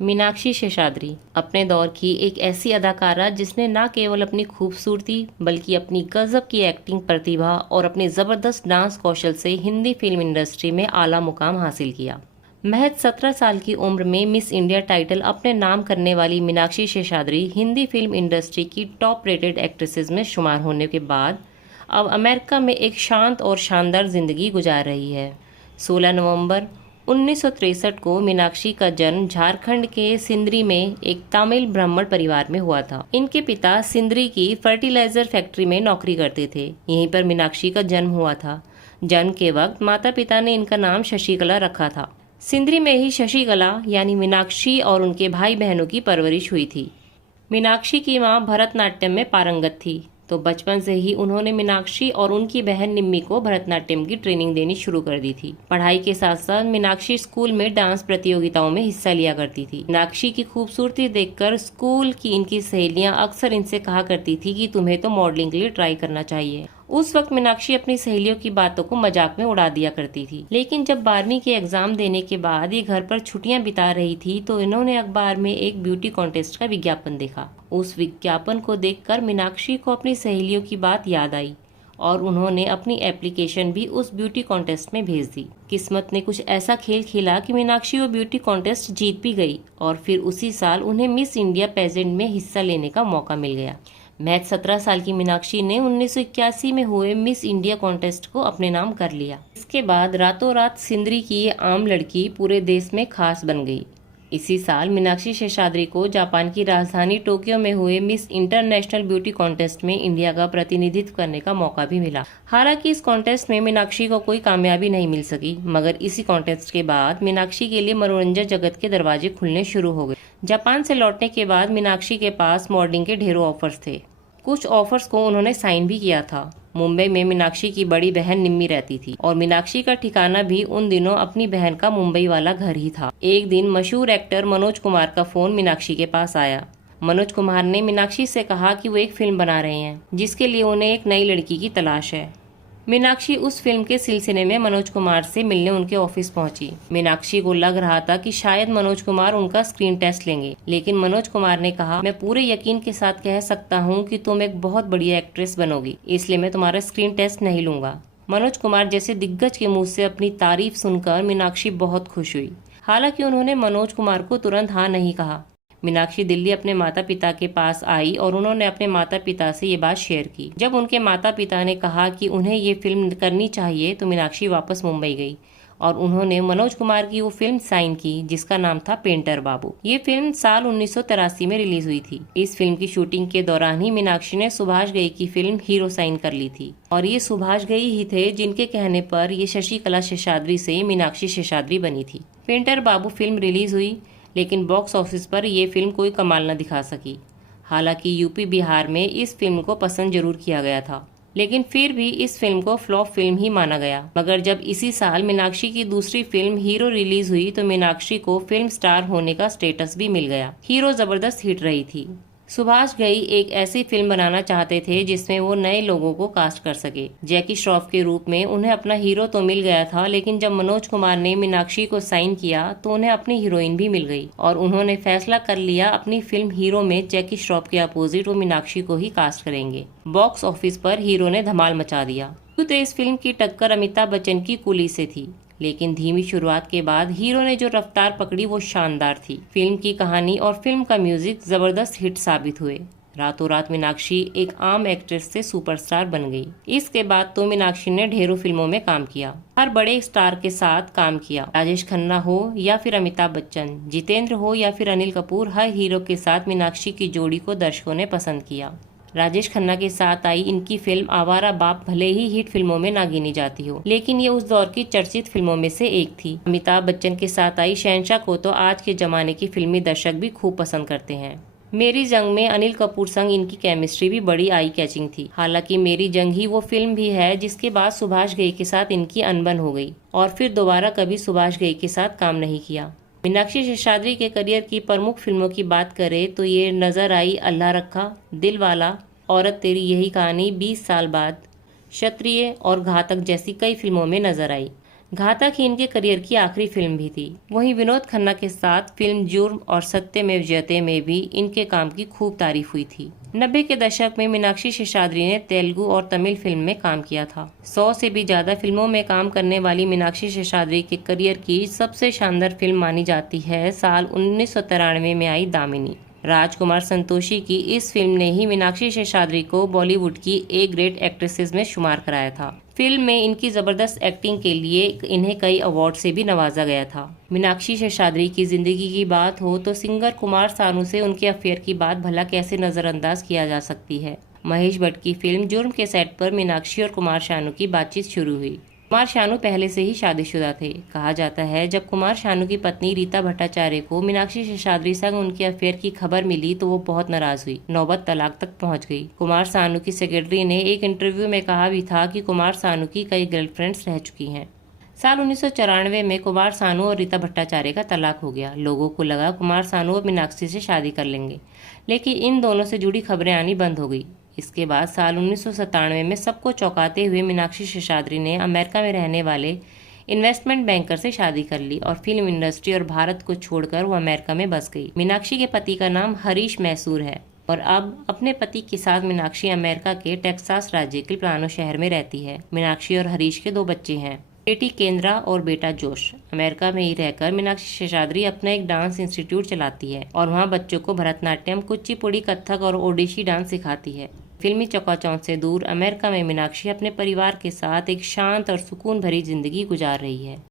मीनाक्षी शेषाद्री अपने दौर की एक ऐसी अदाकारा जिसने न केवल अपनी खूबसूरती बल्कि अपनी गजब की एक्टिंग प्रतिभा और अपने जबरदस्त डांस कौशल से हिंदी फिल्म इंडस्ट्री में आला मुकाम हासिल किया। महज 17 साल की उम्र में मिस इंडिया टाइटल अपने नाम करने वाली मीनाक्षी शेषाद्री हिंदी फिल्म इंडस्ट्री की टॉप रेटेड एक्ट्रेसेस में शुमार होने के बाद अब अमेरिका में एक शांत और शानदार जिंदगी गुजार रही है। 16 नवंबर 1963 को मीनाक्षी का जन्म झारखंड के सिंदरी में एक तमिल ब्राह्मण परिवार में हुआ था। इनके पिता सिंदरी की फर्टिलाइजर फैक्ट्री में नौकरी करते थे। यहीं पर मीनाक्षी का जन्म हुआ था। जन्म के वक्त माता पिता ने इनका नाम शशिकला रखा था। सिंदरी में ही शशिकला यानी मीनाक्षी और उनके भाई बहनों की परवरिश हुई थी। मीनाक्षी की मां भरतनाट्यम में पारंगत थी, तो बचपन से ही उन्होंने मीनाक्षी और उनकी बहन निम्मी को भरतनाट्यम की ट्रेनिंग देनी शुरू कर दी थी। पढ़ाई के साथ साथ मीनाक्षी स्कूल में डांस प्रतियोगिताओं में हिस्सा लिया करती थी। मीनाक्षी की खूबसूरती देखकर स्कूल की इनकी सहेलियां अक्सर इनसे कहा करती थी कि तुम्हें तो मॉडलिंग के लिए ट्राई करना चाहिए। उस वक्त मीनाक्षी अपनी सहेलियों की बातों को मजाक में उड़ा दिया करती थी। लेकिन जब 12वीं के एग्जाम देने के बाद ये घर पर छुट्टियां बिता रही थी तो इन्होंने अखबार में एक ब्यूटी कॉन्टेस्ट का विज्ञापन देखा। उस विज्ञापन को देखकर मीनाक्षी को अपनी सहेलियों की बात याद आई और उन्होंने अपनी एप्लीकेशन भी उस ब्यूटी कॉन्टेस्ट में भेज दी। किस्मत ने कुछ ऐसा खेल खेला कि मीनाक्षी वो ब्यूटी कॉन्टेस्ट जीत भी गई और फिर उसी साल उन्हें मिस इंडिया पेजेंट में हिस्सा लेने का मौका मिल गया। महज 17 साल की मीनाक्षी ने 1981 में हुए मिस इंडिया कॉन्टेस्ट को अपने नाम कर लिया। इसके बाद रातों रात सिंदरी की ये आम लड़की पूरे देश में खास बन गई। इसी साल मीनाक्षी शेषाद्री को जापान की राजधानी टोक्यो में हुए मिस इंटरनेशनल ब्यूटी कॉन्टेस्ट में इंडिया का प्रतिनिधित्व करने का मौका भी मिला। हालांकि इस कॉन्टेस्ट में मीनाक्षी को कोई कामयाबी नहीं मिल सकी, मगर इसी कॉन्टेस्ट के बाद मीनाक्षी के लिए मनोरंजन जगत के दरवाजे खुलने शुरू हो गए। जापान से लौटने के बाद मीनाक्षी के पास मॉडलिंग के ढेरों ऑफर्स थे। कुछ ऑफर्स को उन्होंने साइन भी किया था। मुंबई में मीनाक्षी की बड़ी बहन निम्मी रहती थी और मीनाक्षी का ठिकाना भी उन दिनों अपनी बहन का मुंबई वाला घर ही था। एक दिन मशहूर एक्टर मनोज कुमार का फोन मीनाक्षी के पास आया। मनोज कुमार ने मीनाक्षी से कहा कि वो एक फिल्म बना रहे हैं जिसके लिए उन्हें एक नई लड़की की तलाश है। मीनाक्षी उस फिल्म के सिलसिले में मनोज कुमार से मिलने उनके ऑफिस पहुंची। मीनाक्षी को लग रहा था कि शायद मनोज कुमार उनका स्क्रीन टेस्ट लेंगे, लेकिन मनोज कुमार ने कहा, मैं पूरे यकीन के साथ कह सकता हूं कि तुम एक बहुत बढ़िया एक्ट्रेस बनोगी, इसलिए मैं तुम्हारा स्क्रीन टेस्ट नहीं लूंगा। मनोज कुमार जैसे दिग्गज के मुंह से अपनी तारीफ सुनकर मीनाक्षी बहुत खुश हुई। हालांकि उन्होंने मनोज कुमार को तुरंत हाँ नहीं कहा। मीनाक्षी दिल्ली अपने माता पिता के पास आई और उन्होंने अपने माता पिता से ये बात शेयर की। जब उनके माता पिता ने कहा कि उन्हें ये फिल्म करनी चाहिए तो मीनाक्षी वापस मुंबई गई और उन्होंने मनोज कुमार की वो फिल्म साइन की जिसका नाम था पेंटर बाबू। ये फिल्म साल 1983 में रिलीज हुई थी। इस फिल्म की शूटिंग के दौरान ही मीनाक्षी ने सुभाष घई की फिल्म हीरो साइन कर ली थी और ये सुभाष घई ही थे जिनके कहने पर ये शशिकला शेषाद्री से मीनाक्षी शेषाद्री बनी थी। पेंटर बाबू फिल्म रिलीज हुई, लेकिन बॉक्स ऑफिस पर यह फिल्म कोई कमाल न दिखा सकी। हालांकि यूपी बिहार में इस फिल्म को पसंद जरूर किया गया था, लेकिन फिर भी इस फिल्म को फ्लॉप फिल्म ही माना गया। मगर जब इसी साल मीनाक्षी की दूसरी फिल्म हीरो रिलीज हुई तो मीनाक्षी को फिल्म स्टार होने का स्टेटस भी मिल गया। हीरो जबरदस्त हिट रही थी। सुभाष घई एक ऐसी फिल्म बनाना चाहते थे जिसमें वो नए लोगों को कास्ट कर सके। जैकी श्रॉफ के रूप में उन्हें अपना हीरो तो मिल गया था, लेकिन जब मनोज कुमार ने मीनाक्षी को साइन किया तो उन्हें अपनी हीरोइन भी मिल गई और उन्होंने फैसला कर लिया अपनी फिल्म हीरो में जैकी श्रॉफ के अपोजिट वो मीनाक्षी को ही कास्ट करेंगे। बॉक्स ऑफिस पर हीरो ने धमाल मचा दिया। तो इस फिल्म की टक्कर अमिताभ बच्चन की कुली से थी, लेकिन धीमी शुरुआत के बाद हीरो ने जो रफ्तार पकड़ी वो शानदार थी। फिल्म की कहानी और फिल्म का म्यूजिक जबरदस्त हिट साबित हुए। रातों रात मीनाक्षी एक आम एक्ट्रेस से सुपरस्टार बन गई। इसके बाद तो मीनाक्षी ने ढेरों फिल्मों में काम किया, हर बड़े स्टार के साथ काम किया। राजेश खन्ना हो या फिर अमिताभ बच्चन, जितेंद्र हो या फिर अनिल कपूर, हर हीरो के साथ मीनाक्षी की जोड़ी को दर्शकों ने पसंद किया। राजेश खन्ना के साथ आई इनकी फिल्म आवारा बाप भले ही हिट फिल्मों में ना गिनी जाती हो, लेकिन ये उस दौर की चर्चित फिल्मों में से एक थी। अमिताभ बच्चन के साथ आई शहंशाह को तो आज के जमाने की फिल्मी दर्शक भी खूब पसंद करते हैं। मेरी जंग में अनिल कपूर संग इनकी केमिस्ट्री भी बड़ी आई कैचिंग थी। हालांकि मेरी जंग ही वो फिल्म भी है जिसके बाद सुभाष घई के साथ इनकी अनबन हो गई और फिर दोबारा कभी सुभाष घई के साथ काम नहीं किया। मीनाक्षी शेषाद्री के करियर की प्रमुख फिल्मों की बात करें तो ये नजर आई अल्लाह रखा, दिलवाला, औरत तेरी यही कहानी, 20 साल बाद, क्षत्रिय और घातक जैसी कई फिल्मों में नजर आई। घातक ही इनके करियर की आखिरी फिल्म भी थी। वहीं विनोद खन्ना के साथ फिल्म जुर्म और सत्यमेव जयते में भी इनके काम की खूब तारीफ हुई थी। 90 के दशक में मीनाक्षी शेषाद्री ने तेलुगु और तमिल फिल्म में काम किया था। 100 से भी ज्यादा फिल्मों में काम करने वाली मीनाक्षी शेषाद्री के करियर की सबसे शानदार फिल्म मानी जाती है साल 1993 में आई दामिनी। राजकुमार संतोषी की इस फिल्म ने ही मीनाक्षी शेषाद्री को बॉलीवुड की ए ग्रेट एक्ट्रेसेस में शुमार कराया था। फिल्म में इनकी जबरदस्त एक्टिंग के लिए इन्हें कई अवार्ड से भी नवाजा गया था। मीनाक्षी शेषाद्री की जिंदगी की बात हो तो सिंगर कुमार सानू से उनके अफेयर की बात भला कैसे नजरअंदाज किया जा सकती है। महेश भट्ट की फिल्म जुर्म के सेट पर मीनाक्षी और कुमार सानू की बातचीत शुरू हुई। कुमार शानू पहले से ही शादीशुदा थे। कहा जाता है जब कुमार शानू की पत्नी रीता भट्टाचार्य को मीनाक्षी शेषाद्री संग उनके अफेयर की खबर मिली तो वो बहुत नाराज हुई, नौबत तलाक तक पहुंच गई। कुमार सानू की सेक्रेटरी ने एक इंटरव्यू में कहा भी था कि कुमार सानू की कई गर्लफ्रेंड्स रह चुकी हैं। साल 1994 में कुमार सानू और रीता भट्टाचार्य का तलाक हो गया। लोगों को लगा कुमार सानू और मीनाक्षी से शादी कर लेंगे, लेकिन इन दोनों से जुड़ी खबरें आनी बंद हो गई। इसके बाद साल 1997 में सबको चौंकाते हुए मीनाक्षी शेषाद्री ने अमेरिका में रहने वाले इन्वेस्टमेंट बैंकर से शादी कर ली और फिल्म इंडस्ट्री और भारत को छोड़कर वो अमेरिका में बस गई। मीनाक्षी के पति का नाम हरीश मैसूर है और अब अपने पति के साथ मीनाक्षी अमेरिका के टेक्सास राज्य के प्लानो शहर में रहती है। मीनाक्षी और हरीश के 2 बच्चे हैं, बेटी केंद्रा और बेटा जोश। अमेरिका में ही रहकर मीनाक्षी शेषाद्री अपना एक डांस इंस्टीट्यूट चलाती है और वहाँ बच्चों को भरतनाट्यम, कुचिपुड़ी, कथक और ओडिशी डांस सिखाती है। फिल्मी चकाचौंध से दूर अमेरिका में मीनाक्षी अपने परिवार के साथ एक शांत और सुकून भरी जिंदगी गुजार रही है।